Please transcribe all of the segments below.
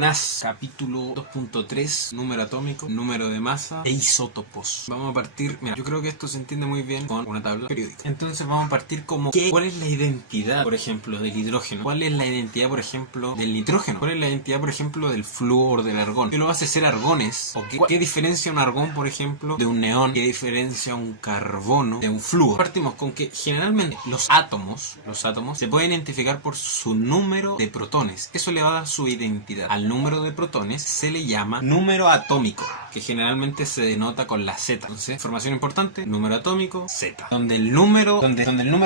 Buenas, capítulo 2.3, número atómico, número de masa e isótopos. Vamos a partir, mira, yo creo que esto se entiende muy bien con una tabla periódica. Entonces vamos a partir como ¿cuál es la identidad, por ejemplo, del hidrógeno? ¿Cuál es la identidad, por ejemplo, del nitrógeno? ¿Cuál es la identidad, por ejemplo, del flúor, del argón? ¿Qué lo hace ser argones? ¿O qué diferencia un argón, por ejemplo, de un neón? ¿Qué diferencia un carbono de un flúor? Partimos con que generalmente los átomos se pueden identificar por su número de protones. Eso le va a dar su identidad. Al número de protones se le llama número atómico, que generalmente se denota con la Z. Entonces, información importante, número atómico, Z. Donde el número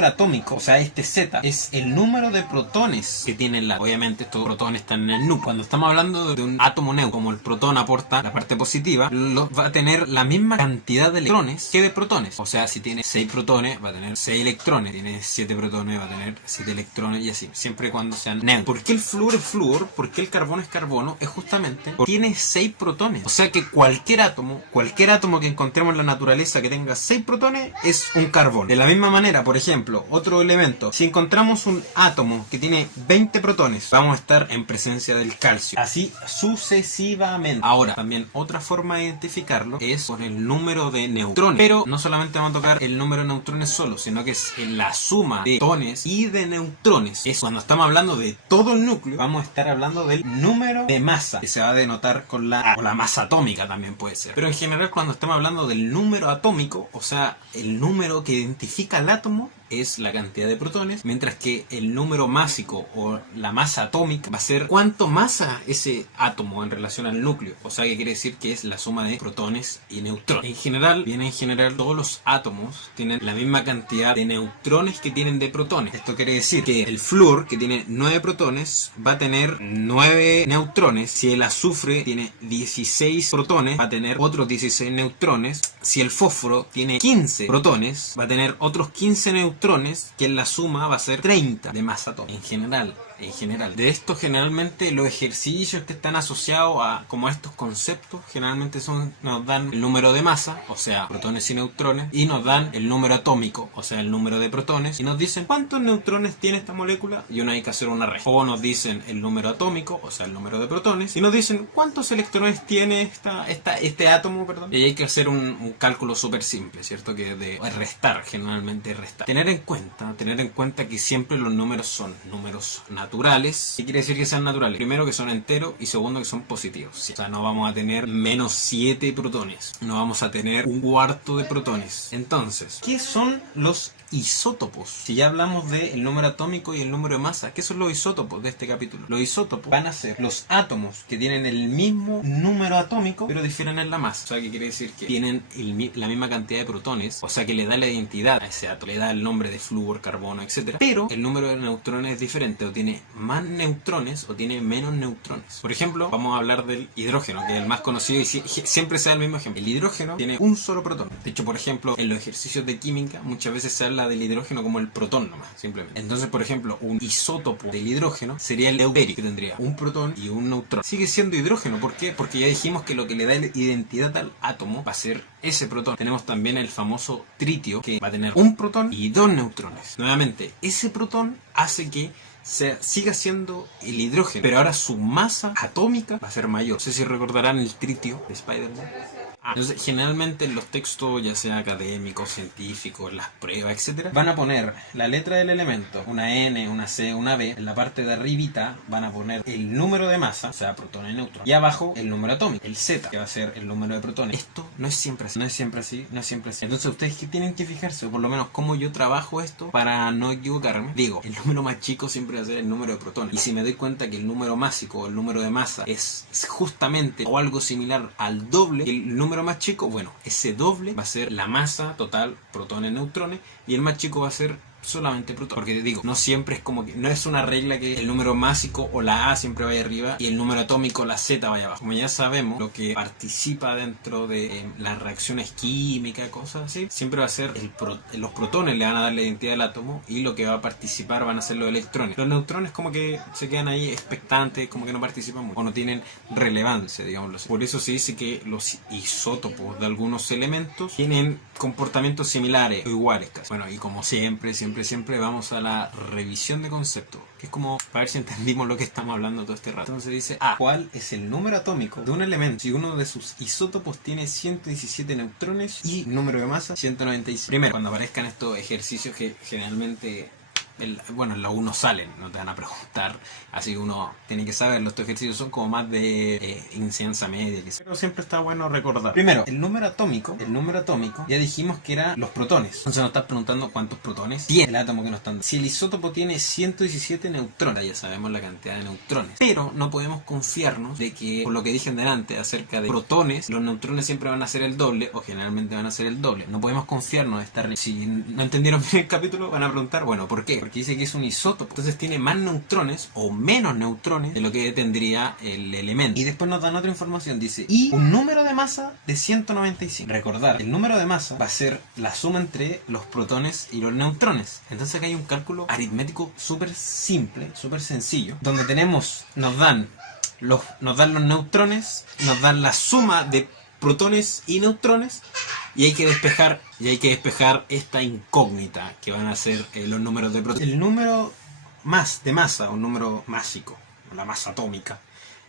atómico, o sea, este Z, es el número de protones que tiene la... Obviamente estos protones están en el núcleo. Cuando estamos hablando de un átomo neutro, como el protón aporta la parte positiva, va a tener la misma cantidad de electrones que de protones. O sea, si tiene 6 protones, va a tener 6 electrones. Tiene 7 protones, va a tener 7 electrones y así. Siempre y cuando sean neutros. ¿Por qué el flúor es flúor? ¿Por qué el carbono es carbono? Es justamente porque tiene 6 protones. O sea que cualquier átomo que encontremos en la naturaleza que tenga 6 protones es un carbono. De la misma manera, por ejemplo, otro elemento, si encontramos un átomo que tiene 20 protones, vamos a estar en presencia del calcio. Así sucesivamente. Ahora, también otra forma de identificarlo es con el número de neutrones. Pero no solamente vamos a tocar el número de neutrones solo, sino que es la suma de protones y de neutrones. Es cuando estamos hablando de todo el núcleo, vamos a estar hablando del número de masa, que se va a denotar con la A, o la masa atómica también puede ser. Pero en general, cuando estamos hablando del número atómico, o sea, el número que identifica el átomo, es la cantidad de protones, mientras que el número másico o la masa atómica va a ser cuánto masa ese átomo en relación al núcleo. O sea que quiere decir que es la suma de protones y neutrones. En general todos los átomos tienen la misma cantidad de neutrones que tienen de protones. Esto quiere decir que el flúor, que tiene 9 protones, va a tener 9 neutrones. Si el azufre tiene 16 protones, va a tener otros 16 neutrones. Si el fósforo tiene 15 protones, va a tener otros 15 neutrones, que en la suma va a ser 30 de masa atómica. En general. De esto, generalmente los ejercicios que están asociados a como estos conceptos generalmente nos dan el número de masa, o sea, protones y neutrones, y nos dan el número atómico, o sea, el número de protones, y nos dicen cuántos neutrones tiene esta molécula, y uno hay que hacer una regla. O nos dicen el número atómico, o sea, el número de protones, y nos dicen cuántos electrones tiene este átomo, perdón. Y ahí hay que hacer un cálculo súper simple, ¿cierto? Que de restar, generalmente restar. Tener en cuenta que siempre los números son números naturales. ¿Qué quiere decir que sean naturales? Primero, que son enteros, y segundo, que son positivos. ¿Sí? O sea, no vamos a tener menos 7 protones, no vamos a tener un cuarto de protones. Entonces, ¿qué son los isótopos? Si ya hablamos del número atómico y el número de masa, ¿qué son los isótopos de este capítulo? Los isótopos van a ser los átomos que tienen el mismo número atómico, pero difieren en la masa. O sea, ¿qué quiere decir? Que tienen la misma cantidad de protones, o sea, que le da la identidad a ese átomo, le da el nombre de flúor, carbono, etc. Pero el número de neutrones es diferente, o tiene más neutrones o tiene menos neutrones. Por ejemplo, vamos a hablar del hidrógeno, que es el más conocido y siempre se da el mismo ejemplo. El hidrógeno tiene un solo protón. De hecho, por ejemplo, en los ejercicios de química muchas veces se habla del hidrógeno como el protón nomás, simplemente. Entonces, por ejemplo, un isótopo del hidrógeno sería el deuterio, que tendría un protón y un neutrón. Sigue siendo hidrógeno. ¿Por qué? Porque ya dijimos que lo que le da identidad al átomo va a ser ese protón. Tenemos también el famoso tritio, que va a tener un protón y 2 neutrones. Nuevamente, ese protón hace que siga siendo el hidrógeno, pero ahora su masa atómica va a ser mayor. No sé si recordarán el tritio de Spider-Man. Entonces, generalmente en los textos, ya sea académicos, científicos, las pruebas, etcétera, van a poner la letra del elemento, una N, una C, una B. En la parte de arribita van a poner el número de masa, o sea, protones y neutrones. Y abajo el número atómico, el Z, que va a ser el número de protones. Esto no es siempre así, no es siempre así. Entonces, ustedes que tienen que fijarse, o por lo menos cómo yo trabajo esto para no equivocarme. Digo, el número más chico siempre va a ser el número de protones. Y si me doy cuenta que el número másico o el número de masa es justamente o algo similar al doble, el número más chico, bueno, ese doble va a ser la masa total, protones, neutrones, y el más chico va a ser solamente protones. Porque te digo, no siempre es como que, no es una regla que el número másico o la A siempre vaya arriba y el número atómico, la Z, vaya abajo. Como ya sabemos, lo que participa dentro de las reacciones químicas, cosas así, siempre va a ser los protones le van a dar la identidad del átomo, y lo que va a participar van a ser los electrones. Los neutrones como que se quedan ahí expectantes, como que no participan mucho, o no tienen relevancia, digámoslo así. Por eso se dice que los isótopos de algunos elementos tienen comportamientos similares o iguales casi. Bueno, y como siempre siempre vamos a la revisión de concepto, que es como para ver si entendimos lo que estamos hablando todo este rato. Entonces dice A. ¿Cuál es el número atómico de un elemento si uno de sus isótopos tiene 117 neutrones y número de masa 196? Primero, cuando aparezcan estos ejercicios que generalmente... en la 1 salen, no te van a preguntar, así uno tiene que saber, los ejercicios son como más de enseñanza media, pero siempre está bueno recordar. Primero, el número atómico, ya dijimos que era los protones. Entonces nos estás preguntando cuántos protones tiene el átomo que nos están dando. Si el isótopo tiene 117 neutrones, ya sabemos la cantidad de neutrones, pero no podemos confiarnos de que, por lo que dije delante acerca de protones, los neutrones siempre van a ser el doble, o generalmente van a ser el doble. No podemos confiarnos de estar... Si no entendieron bien el capítulo, van a preguntar, bueno, ¿por qué? Porque dice que es un isótopo, entonces tiene más neutrones o menos neutrones de lo que tendría el elemento. Y después nos dan otra información, dice, y un número de masa de 195. Recordar, el número de masa va a ser la suma entre los protones y los neutrones. Entonces acá hay un cálculo aritmético súper simple, súper sencillo, donde nos dan los neutrones, nos dan la suma de protones y neutrones, y hay que despejar esta incógnita que van a ser los números de protones. El número de masa, o número másico, la masa atómica,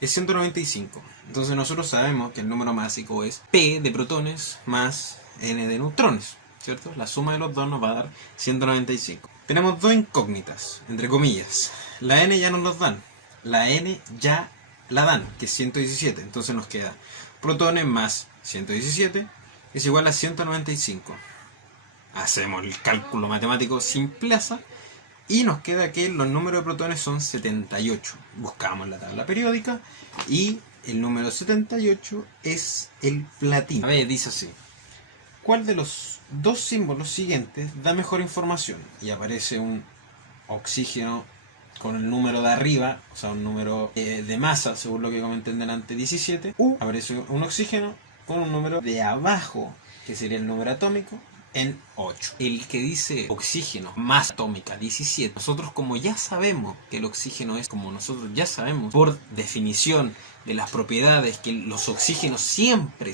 es 195. Entonces nosotros sabemos que el número másico es P de protones más N de neutrones, ¿cierto? La suma de los dos nos va a dar 195. Tenemos dos incógnitas, entre comillas. La N ya nos los dan. La N ya la dan, que es 117. Entonces nos queda protones más 117 es igual a 195. Hacemos el cálculo matemático simpleza y nos queda que los números de protones son 78. Buscamos la tabla periódica y el número 78 es el platino. A ver, dice así: ¿cuál de los dos símbolos siguientes da mejor información? Y aparece un oxígeno con el número de arriba, o sea, un número de masa, según lo que comenté delante, 17. Aparece un oxígeno con un número de abajo, que sería el número atómico, en 8. El que dice oxígeno, masa atómica, 17. Nosotros, como ya sabemos que el oxígeno es, como nosotros ya sabemos por definición de las propiedades, que los oxígenos siempre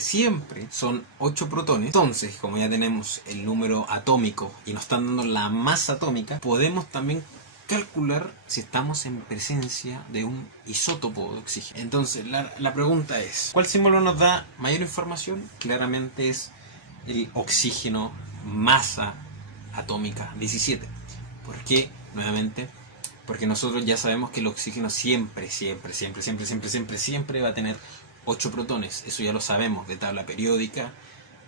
son 8 protones. Entonces, como ya tenemos el número atómico y nos están dando la masa atómica, podemos también calcular si estamos en presencia de un isótopo de oxígeno. Entonces la pregunta es, ¿cuál símbolo nos da mayor información? Claramente es el oxígeno, masa atómica 17. ¿Por qué? Nuevamente, porque nosotros ya sabemos que el oxígeno siempre va a tener 8 protones. Eso ya lo sabemos de tabla periódica.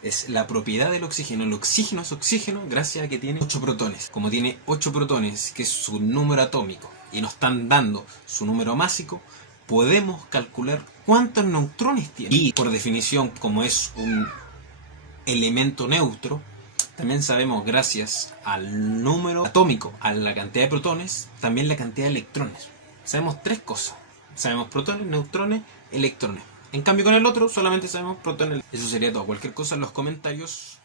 Es la propiedad del oxígeno. El oxígeno es oxígeno gracias a que tiene 8 protones. Como tiene 8 protones, que es su número atómico, y nos están dando su número másico, podemos calcular cuántos neutrones tiene. Y por definición, como es un elemento neutro, también sabemos, gracias al número atómico, a la cantidad de protones, también la cantidad de electrones. Sabemos 3 cosas. Sabemos protones, neutrones, electrones. En cambio con el otro solamente sabemos protones. Eso sería todo. Cualquier cosa en los comentarios.